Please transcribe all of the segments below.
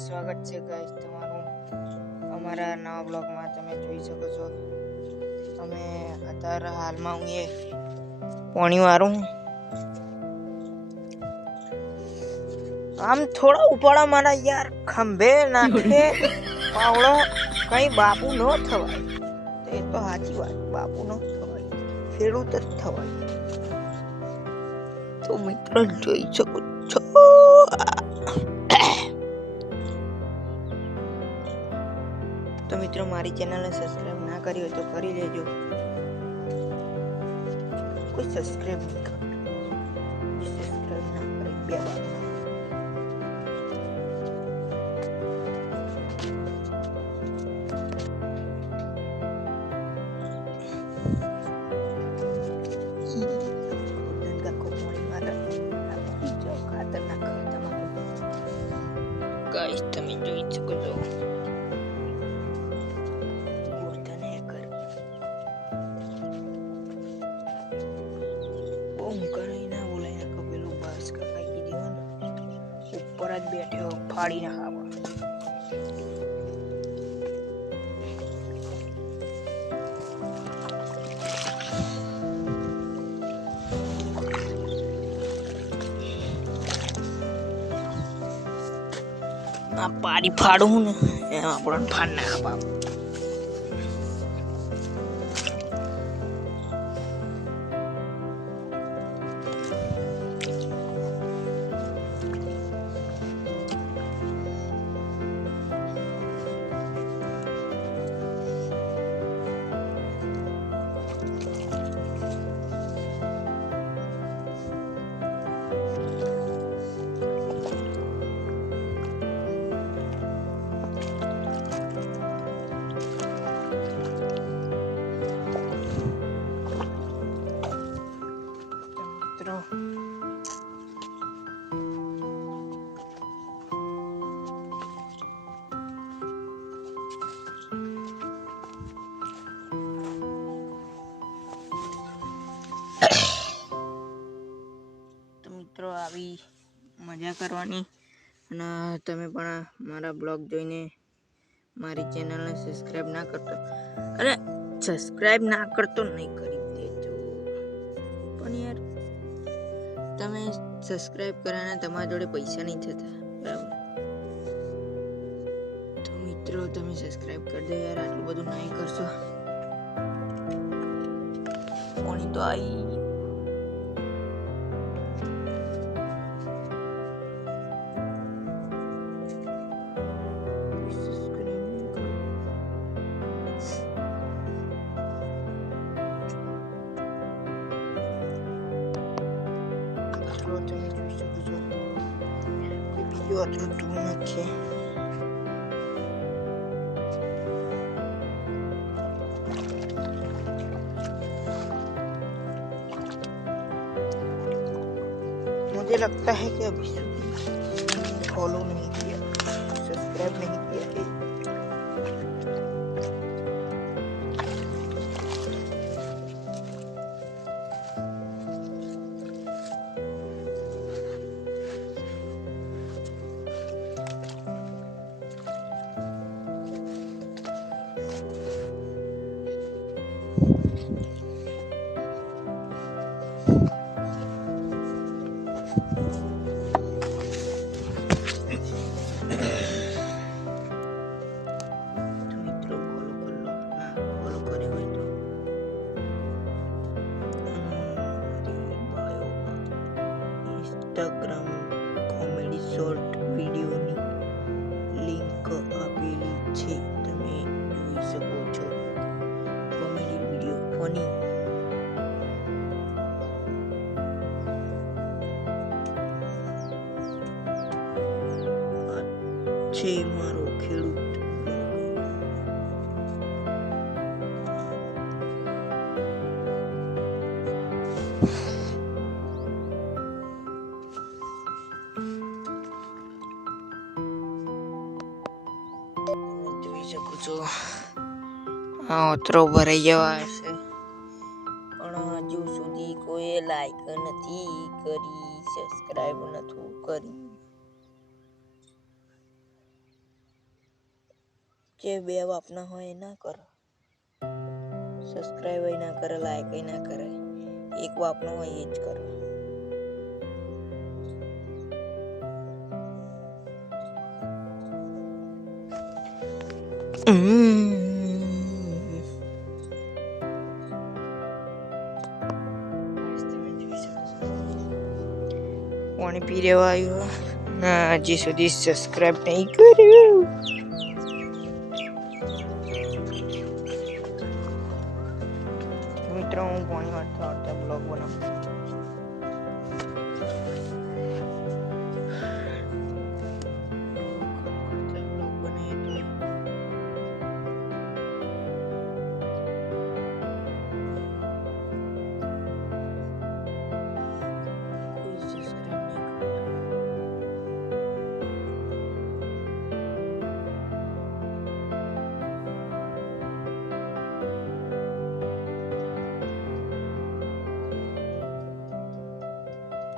સ્વાગત છે ગાઈસ તમારું અમારા નવા બ્લોગમાં તમે જોઈ શકો છો. અમે અત્યારે હાલમાં હું એ પોણી વારું આમ થોડા ઉપાડા મારા યાર ખંભે નાખે. પાવડો કઈ બાપુ ન થવાય. તો એ તો સાચી વાત, બાપુ ન થવાય. ખેડૂત જ થવાય. તો મિત્રો જોઈ શકો છો મારી ચેનલને સબસ્ક્રાઇબ ના કરી હોય તો કરી લેજો. કોઈ સબસ્ક્રાઇબ નહીં સબસ્ક્રાઇબ ના કરી, બે વાત કરાઈ ના બોલાય ને કપેલું બસ કપાઈ કીધી ઉપર જ બેઠ્યો ફાડીને ખાવા. પાડી ફાડું ને, એમાં આપણને ફાડ ના આપા મજા કરવાની. અને તમે પણ મારા બ્લોગ જોઈને મારી ચેનલને સબસ્ક્રાઈબ ના કરતો અરે સબસ્ક્રાઈબ ના કરતો નહીં કરી દેજો. પણ યાર, તમે સબસ્ક્રાઈબ કર્યાના તમારા જોડે પૈસા નહીં થતા. બરાબર? તો મિત્રો, તમે સબસ્ક્રાઈબ કરી દો યાર, આટલું બધું નહીં કરશો. કોણી તો આવી e outro túnel aqui. मुझे लगता है कि अभी फॉलो नहीं किया सब्सक्राइब नहीं ઇન્સ્ટાગ્રામ કોમેડી શોર્ટ વિડીયોની લિંક આપેલી છે તમે જોઈ શકો છો. કોમેડી વીડિયો ફની છે મારો ખેડૂત જોઈ શકો છો આ ઓતરો ભરાઈ જવા હશે. પણ હજુ સુધી કોઈ લાઈક નથી કરી સબસ્ક્રાઈબ નથી કરી. જે બે બાપના હોય એ ના કરો. સબસ્ક્રાઈબ ના કરે લાઈક ના કરે. એક બાપનો હોય એ જ કરો. પાણી પી રહેવા આવ્યો ના હજી સુધી સબસ્ક્રાઈબ નહીં કર્યું. મિત્રો હું પાણી વાળતા વાળતા બ્લોગ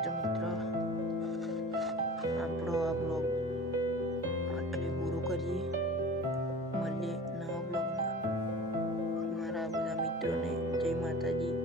તો મિત્રો આપણો આ બ્લોગ આટલે પૂરો કરીએ મળીએ નવા બ્લોગમાં મારા બધા મિત્રોને જય માતાજી